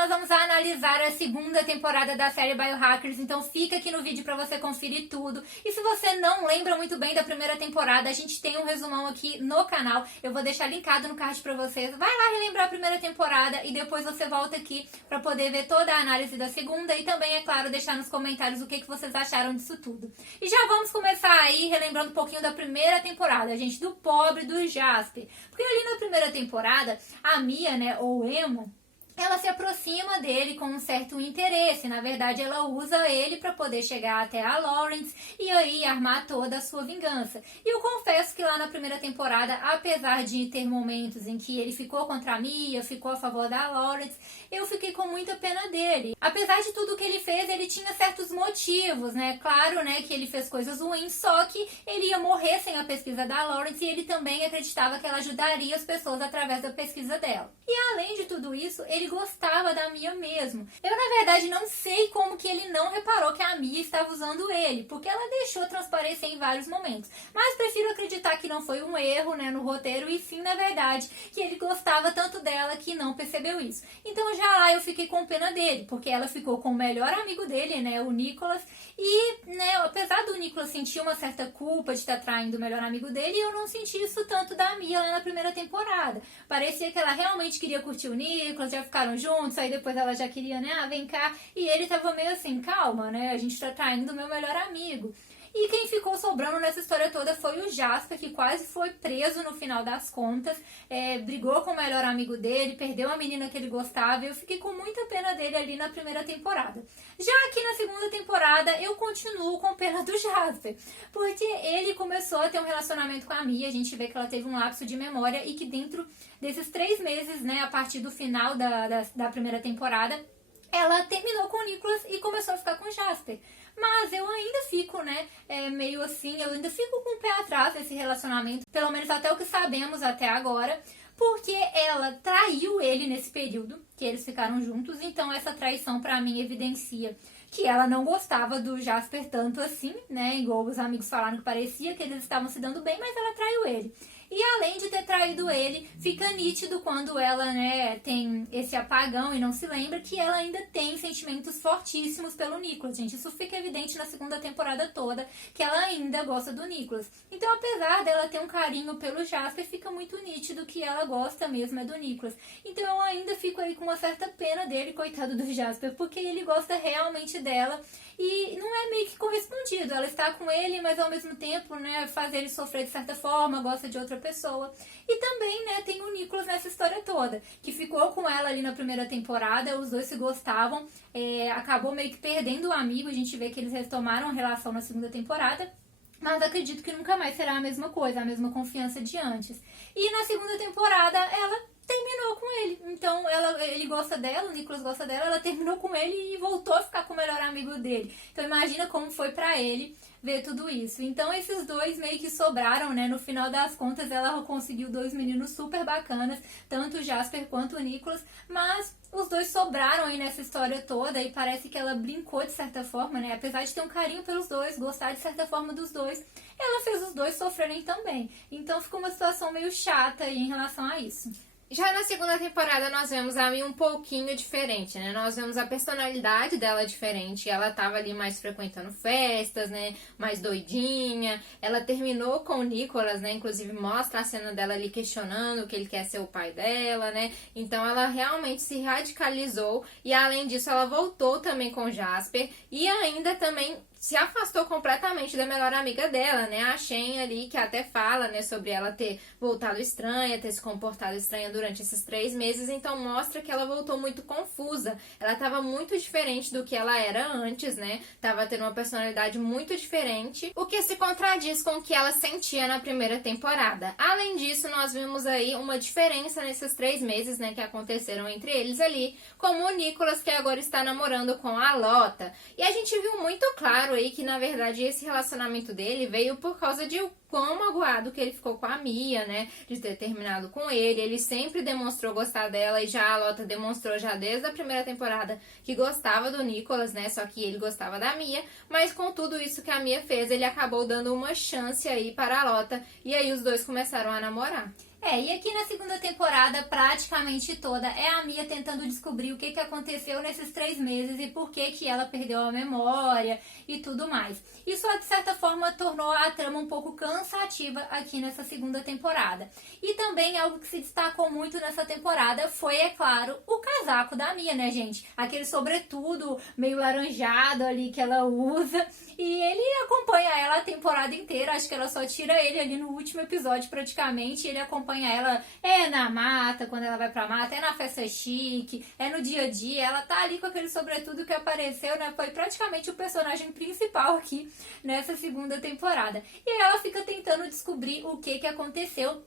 nós vamos analisar a segunda temporada da série Biohackers, então fica aqui no vídeo pra você conferir tudo. E se você não lembra muito bem da primeira temporada, a gente tem um resumão aqui no canal, eu vou deixar linkado no card pra vocês. Vai lá relembrar a primeira temporada e depois você volta aqui pra poder ver toda a análise da segunda e também, é claro, deixar nos comentários o que vocês acharam disso tudo. E já vamos começar aí relembrando um pouquinho da primeira temporada, gente, do pobre do Jasper. Porque ali na primeira temporada, a Mia, né, ou Emma, ela se aproxima dele com um certo interesse. Na verdade, ela usa ele para poder chegar até a Lawrence e aí armar toda a sua vingança. E eu confesso que lá na primeira temporada, apesar de ter momentos em que ele ficou contra a Mia, ficou a favor da Lawrence, eu fiquei com muita pena dele. Apesar de tudo que ele fez, ele tinha certos motivos, né? Claro, né, que ele fez coisas ruins, só que ele ia morrer sem a pesquisa da Lawrence e ele também acreditava que ela ajudaria as pessoas através da pesquisa dela. E além de tudo isso, ele gostava da Mia mesmo. Eu, na verdade, não sei como que ele não reparou que a Mia estava usando ele, porque ela deixou transparecer em vários momentos. Mas prefiro acreditar que não foi um erro, né, no roteiro, e sim, na verdade, que ele gostava tanto dela que não percebeu isso. Então já lá eu fiquei com pena dele, porque ela ficou com o melhor amigo dele, né, o Nicholas, e, né, apesar do Nicholas sentir uma certa culpa de estar traindo o melhor amigo dele, eu não senti isso tanto da Mia lá na primeira temporada. Parecia que ela realmente queria curtir o Nicholas, já ficaram juntos, aí depois ela já queria, né, vem cá, e ele tava meio assim, calma, né, a gente tá traindo o meu melhor amigo. E quem ficou sobrando nessa história toda foi o Jasper, que quase foi preso no final das contas, brigou com o melhor amigo dele, perdeu a menina que ele gostava, e eu fiquei com muita pena dele ali na primeira temporada. Já aqui na segunda temporada, eu continuo com pena do Jasper, porque ele começou a ter um relacionamento com a Mia, a gente vê que ela teve um lapso de memória e que dentro desses 3 meses, né, a partir do final da primeira temporada, ela terminou com o Nicholas e começou a ficar com o Jasper. Mas eu ainda fico, né, meio assim, eu ainda fico com o pé atrás desse relacionamento, pelo menos até o que sabemos até agora, porque ela traiu ele nesse período que eles ficaram juntos, então essa traição pra mim evidencia que ela não gostava do Jasper tanto assim, né, igual os amigos falaram que parecia que eles estavam se dando bem, mas ela traiu ele. E além de ter traído ele, fica nítido quando ela, né, tem esse apagão e não se lembra que ela ainda tem sentimentos fortíssimos pelo Nicholas, gente. Isso fica evidente na segunda temporada toda, que ela ainda gosta do Nicholas. Então, apesar dela ter um carinho pelo Jasper, fica muito nítido que ela gosta mesmo do Nicholas. Então, eu ainda fico aí com uma certa pena dele, coitado do Jasper, porque ele gosta realmente dela e não é meio que correspondido. Ela está com ele, mas ao mesmo tempo, né, faz ele sofrer de certa forma, gosta de outra pessoa. E também, né, tem o Nicholas nessa história toda, que ficou com ela ali na primeira temporada, os dois se gostavam, acabou meio que perdendo o amigo, a gente vê que eles retomaram a relação na segunda temporada, mas acredito que nunca mais será a mesma coisa, a mesma confiança de antes. E na segunda temporada, ela terminou com ele. Então, ele gosta dela, o Nicholas gosta dela, ela terminou com ele e voltou a ficar com o melhor amigo dele. Então, imagina como foi pra ele ver tudo isso. Então, esses dois meio que sobraram, né? No final das contas, ela conseguiu 2 meninos super bacanas, tanto o Jasper quanto o Nicholas, mas os dois sobraram aí nessa história toda e parece que ela brincou de certa forma, né? Apesar de ter um carinho pelos dois, gostar de certa forma dos dois, ela fez os dois sofrerem também. Então, ficou uma situação meio chata aí em relação a isso. Já na segunda temporada nós vemos a Mia um pouquinho diferente, né? Nós vemos a personalidade dela diferente. Ela tava ali mais frequentando festas, né? Mais doidinha. Ela terminou com o Nicholas, né? Inclusive mostra a cena dela ali questionando que ele quer ser o pai dela, né? Então ela realmente se radicalizou. E além disso ela voltou também com o Jasper. E ainda também se afastou completamente da melhor amiga dela, né? A Shen ali, que até fala, né, sobre ela ter voltado estranha, ter se comportado estranha durante esses 3 meses, então mostra que ela voltou muito confusa. Ela tava muito diferente do que ela era antes, né? Tava tendo uma personalidade muito diferente, o que se contradiz com o que ela sentia na primeira temporada. Além disso, nós vimos aí uma diferença nesses 3 meses, né, que aconteceram entre eles ali, como o Nicholas, que agora está namorando com a Lota. E a gente viu muito claro aí que, na verdade, esse relacionamento dele veio por causa de o quão magoado que ele ficou com a Mia, né, de ter terminado com ele. Ele sempre demonstrou gostar dela e já a Lota demonstrou já desde a primeira temporada que gostava do Nicholas, né, só que ele gostava da Mia, mas com tudo isso que a Mia fez, ele acabou dando uma chance aí para a Lota e aí os dois começaram a namorar. E aqui na segunda temporada, praticamente toda, é a Mia tentando descobrir o que aconteceu nesses 3 meses e por que ela perdeu a memória e tudo mais. Isso, de certa forma, tornou a trama um pouco cansativa aqui nessa segunda temporada. E também algo que se destacou muito nessa temporada foi, é claro, o casaco da Mia, né, gente? Aquele sobretudo meio laranjado ali que ela usa. E ele acompanha ela a temporada inteira, acho que ela só tira ele ali no último episódio praticamente, ele acompanha ela na mata, quando ela vai pra mata, na festa chique, no dia a dia, ela tá ali com aquele sobretudo que apareceu, né, foi praticamente o personagem principal aqui nessa segunda temporada. E aí ela fica tentando descobrir o que aconteceu.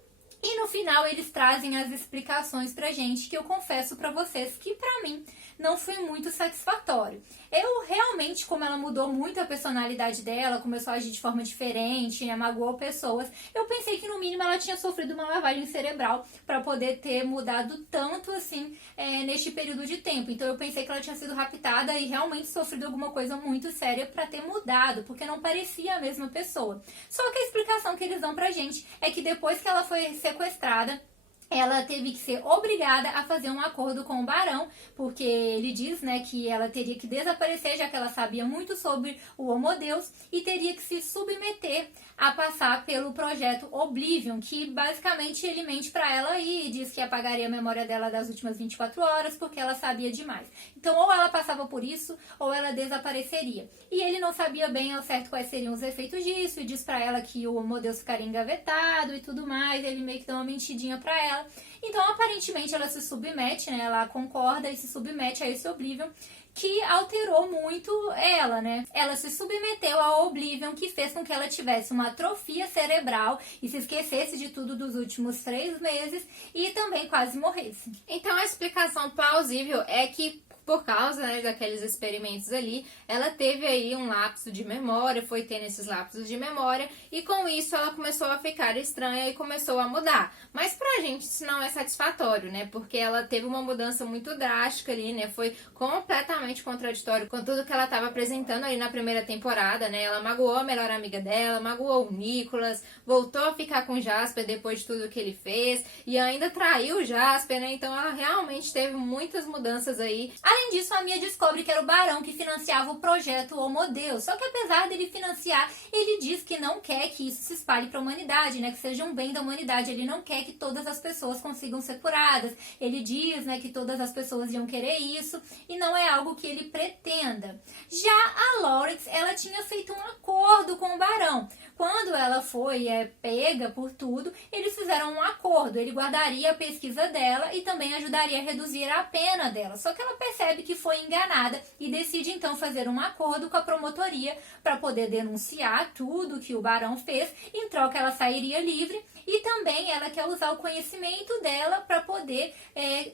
E no final eles trazem as explicações pra gente, que eu confesso pra vocês que pra mim não foi muito satisfatório. Eu realmente, como ela mudou muito a personalidade dela, começou a agir de forma diferente, né, magoou pessoas, eu pensei que no mínimo ela tinha sofrido uma lavagem cerebral pra poder ter mudado tanto assim neste período de tempo. Então eu pensei que ela tinha sido raptada e realmente sofrido alguma coisa muito séria pra ter mudado, porque não parecia a mesma pessoa. Só que a explicação que eles dão pra gente é que depois que ela foi sequestrada, ela teve que ser obrigada a fazer um acordo com o Barão, porque ele diz, né, que ela teria que desaparecer, já que ela sabia muito sobre o Homodeus, e teria que se submeter a passar pelo projeto Oblivion, que basicamente ele mente pra ela e diz que apagaria a memória dela das últimas 24 horas, porque ela sabia demais. Então, ou ela passava por isso, ou ela desapareceria. E ele não sabia bem ao certo quais seriam os efeitos disso, e diz pra ela que o Homodeus ficaria engavetado e tudo mais, ele meio que dá uma mentidinha pra ela. Então, aparentemente, ela se submete, né? Ela concorda e se submete a esse Oblivion, que alterou muito ela, né? Ela se submeteu ao Oblivion, que fez com que ela tivesse uma atrofia cerebral e se esquecesse de tudo dos últimos 3 meses e também quase morresse. Então, a explicação plausível é que por causa, né, daqueles experimentos ali, ela teve aí um lapso de memória, foi tendo esses lapsos de memória, e com isso ela começou a ficar estranha e começou a mudar. Mas pra gente isso não é satisfatório, né, porque ela teve uma mudança muito drástica ali, né, foi completamente contraditório com tudo que ela estava apresentando ali na primeira temporada, né, ela magoou a melhor amiga dela, magoou o Nicholas, voltou a ficar com o Jasper depois de tudo que ele fez, e ainda traiu o Jasper, né, então ela realmente teve muitas mudanças aí. Além disso, a Mia descobre que era o Barão que financiava o projeto Homodeus. Só que apesar dele financiar, ele diz que não quer que isso se espalhe para a humanidade, né? Que seja um bem da humanidade. Ele não quer que todas as pessoas consigam ser curadas. Ele diz, né, que todas as pessoas iam querer isso e não é algo que ele pretenda. Já a Lawrence, ela tinha feito um acordo com o Barão. Quando ela foi pega por tudo, eles fizeram um acordo. Ele guardaria a pesquisa dela e também ajudaria a reduzir a pena dela. Só que ela percebe que foi enganada e decide então fazer um acordo com a promotoria para poder denunciar tudo que o Barão fez. Em troca, ela sairia livre e também ela quer usar o conhecimento dela para poder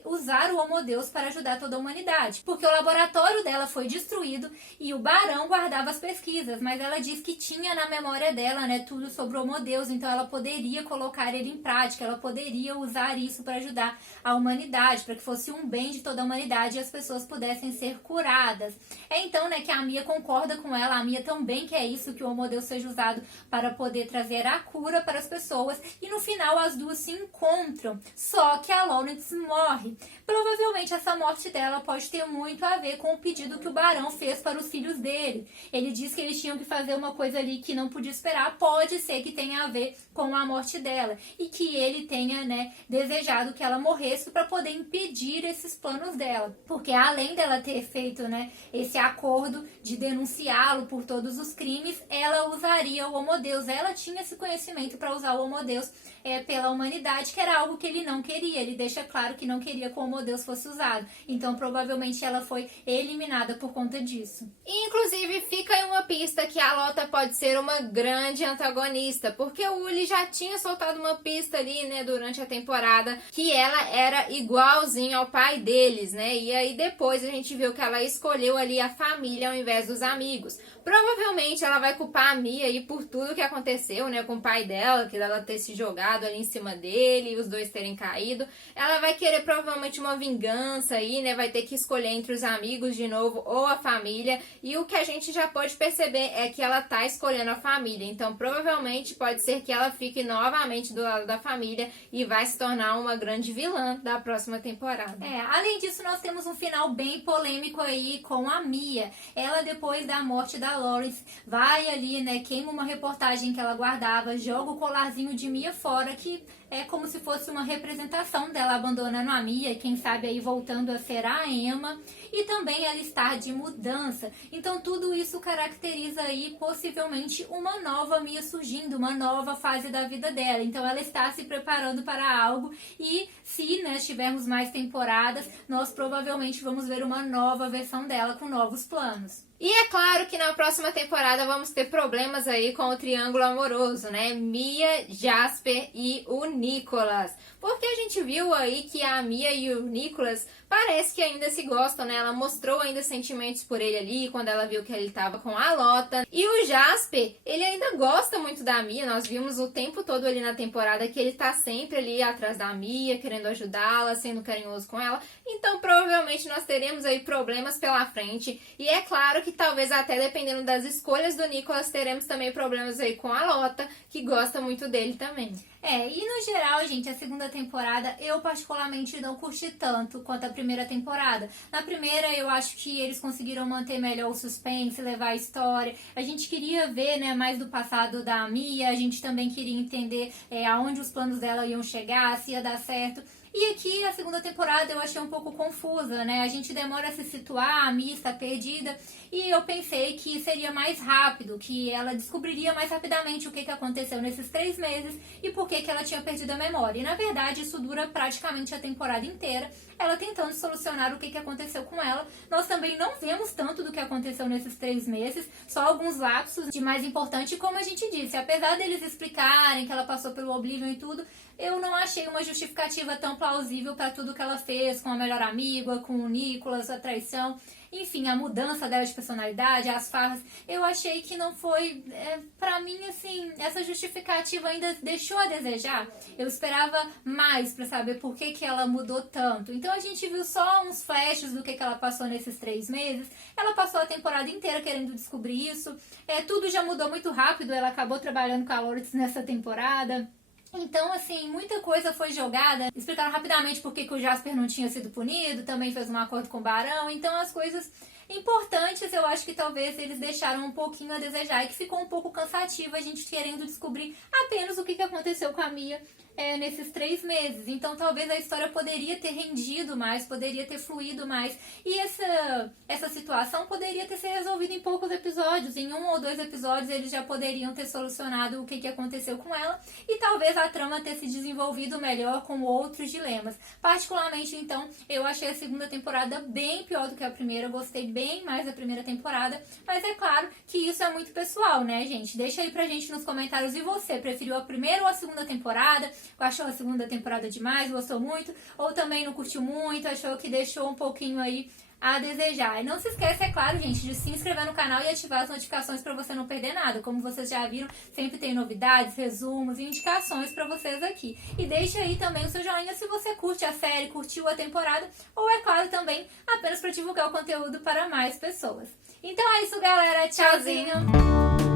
usar o Homodeus para ajudar toda a humanidade. Porque o laboratório dela foi destruído e o Barão guardava as pesquisas, mas ela diz que tinha na memória dela, né, tudo sobre o Homodeus, então ela poderia colocar ele em prática, ela poderia usar isso para ajudar a humanidade, para que fosse um bem de toda a humanidade e as pessoas pudessem ser curadas. É então, né, que a Mia concorda com ela, a Mia também quer isso, que o Homodeus seja usado para poder trazer a cura para as pessoas, e no final as duas se encontram, só que a Lawrence morre. Provavelmente essa morte dela pode ter muito a ver com o pedido que o Barão fez para os filhos dele. Ele disse que eles tinham que fazer uma coisa ali que não podia esperar, pode ser que tenha a ver com a morte dela, e que ele tenha, né, desejado que ela morresse para poder impedir esses planos dela. Porque além dela ter feito, né, esse acordo de denunciá-lo por todos os crimes, ela usaria o Homodeus. Ela tinha esse conhecimento para usar o Homodeus pela humanidade, que era algo que ele não queria. Ele deixa claro que não queria que o Homodeus fosse usado. Então, provavelmente, ela foi eliminada por conta disso. E, inclusive, fica aí uma pista que a Lota pode ser uma grande antagonista, porque o Uli já tinha soltado uma pista ali, né, durante a temporada, que ela era igualzinho ao pai deles, né? E aí, depois depois a gente viu que ela escolheu ali a família ao invés dos amigos. Provavelmente ela vai culpar a Mia aí por tudo que aconteceu, né, com o pai dela, que ela ter se jogado ali em cima dele e os dois terem caído. Ela vai querer provavelmente uma vingança aí, né, vai ter que escolher entre os amigos de novo ou a família. E o que a gente já pode perceber é que ela tá escolhendo a família. Então provavelmente pode ser que ela fique novamente do lado da família e vai se tornar uma grande vilã da próxima temporada. Além disso, nós temos um final bem polêmico aí com a Mia. Ela, depois da morte da Lawrence, vai ali, né, queima uma reportagem que ela guardava, joga o colarzinho de Mia fora, que é como se fosse uma representação dela abandonando a Mia, quem sabe aí voltando a ser a Emma, e também ela está de mudança. Então tudo isso caracteriza aí possivelmente uma nova Mia surgindo, uma nova fase da vida dela. Então ela está se preparando para algo e se, né, tivermos mais temporadas, nós provavelmente vamos ver uma nova versão dela com novos planos. E é claro que na próxima temporada vamos ter problemas aí com o triângulo amoroso, né? Mia, Jasper e o Nicholas. Porque a gente viu aí que a Mia e o Nicholas parece que ainda se gostam, né? Ela mostrou ainda sentimentos por ele ali quando ela viu que ele tava com a Lota. E o Jasper, ele ainda gosta muito da Mia. Nós vimos o tempo todo ali na temporada que ele tá sempre ali atrás da Mia, querendo ajudá-la, sendo carinhoso com ela. Então provavelmente nós teremos aí problemas pela frente. E é claro que talvez até dependendo das escolhas do Nicholas, teremos também problemas aí com a Lota, que gosta muito dele também. E no geral, gente, a segunda temporada eu particularmente não curti tanto quanto a primeira temporada. Na primeira eu acho que eles conseguiram manter melhor o suspense, levar a história. A gente queria ver, né, mais do passado da Mia, a gente também queria entender aonde os planos dela iam chegar, se ia dar certo. E aqui a segunda temporada eu achei um pouco confusa, né? A gente demora a se situar, a Mia está perdida. E eu pensei que seria mais rápido, que ela descobriria mais rapidamente o que aconteceu nesses 3 meses e por que ela tinha perdido a memória. E na verdade isso dura praticamente a temporada inteira, ela tentando solucionar o que aconteceu com ela. Nós também não vemos tanto do que aconteceu nesses 3 meses, só alguns lapsos de mais importante. Como a gente disse, apesar deles explicarem que ela passou pelo Oblivion e tudo, eu não achei uma justificativa tão plausível para tudo que ela fez com a melhor amiga, com o Nicholas, a traição, enfim, a mudança dela de personalidade, as farras. Eu achei que não foi, pra mim, assim, essa justificativa ainda deixou a desejar. Eu esperava mais pra saber por que ela mudou tanto. Então a gente viu só uns flashes do que ela passou nesses 3 meses. Ela passou a temporada inteira querendo descobrir isso. Tudo já mudou muito rápido, ela acabou trabalhando com a Lawrence nessa temporada. Então, assim, muita coisa foi jogada. Explicaram rapidamente por que o Jasper não tinha sido punido, também fez um acordo com o Barão. Então, as coisas importantes, eu acho que talvez eles deixaram um pouquinho a desejar e que ficou um pouco cansativo a gente querendo descobrir apenas o que aconteceu com a Mia nesses 3 meses. Então, talvez a história poderia ter rendido mais, poderia ter fluído mais. E essa situação poderia ter sido resolvida em poucos episódios. Em 1 ou 2 episódios, eles já poderiam ter solucionado o que aconteceu com ela. E talvez a trama ter se desenvolvido melhor com outros dilemas. Particularmente, então, eu achei a segunda temporada bem pior do que a primeira. Eu gostei bem mais da primeira temporada. Mas é claro que isso é muito pessoal, né, gente? Deixa aí pra gente nos comentários. E você, preferiu a primeira ou a segunda temporada? Achou a segunda temporada demais, gostou muito, ou também não curtiu muito, achou que deixou um pouquinho aí a desejar. E não se esqueça, é claro, gente, de se inscrever no canal e ativar as notificações para você não perder nada. Como vocês já viram, sempre tem novidades, resumos e indicações para vocês aqui. E deixe aí também o seu joinha se você curte a série, curtiu a temporada, ou é claro também apenas para divulgar o conteúdo para mais pessoas. Então é isso, galera. Tchauzinho!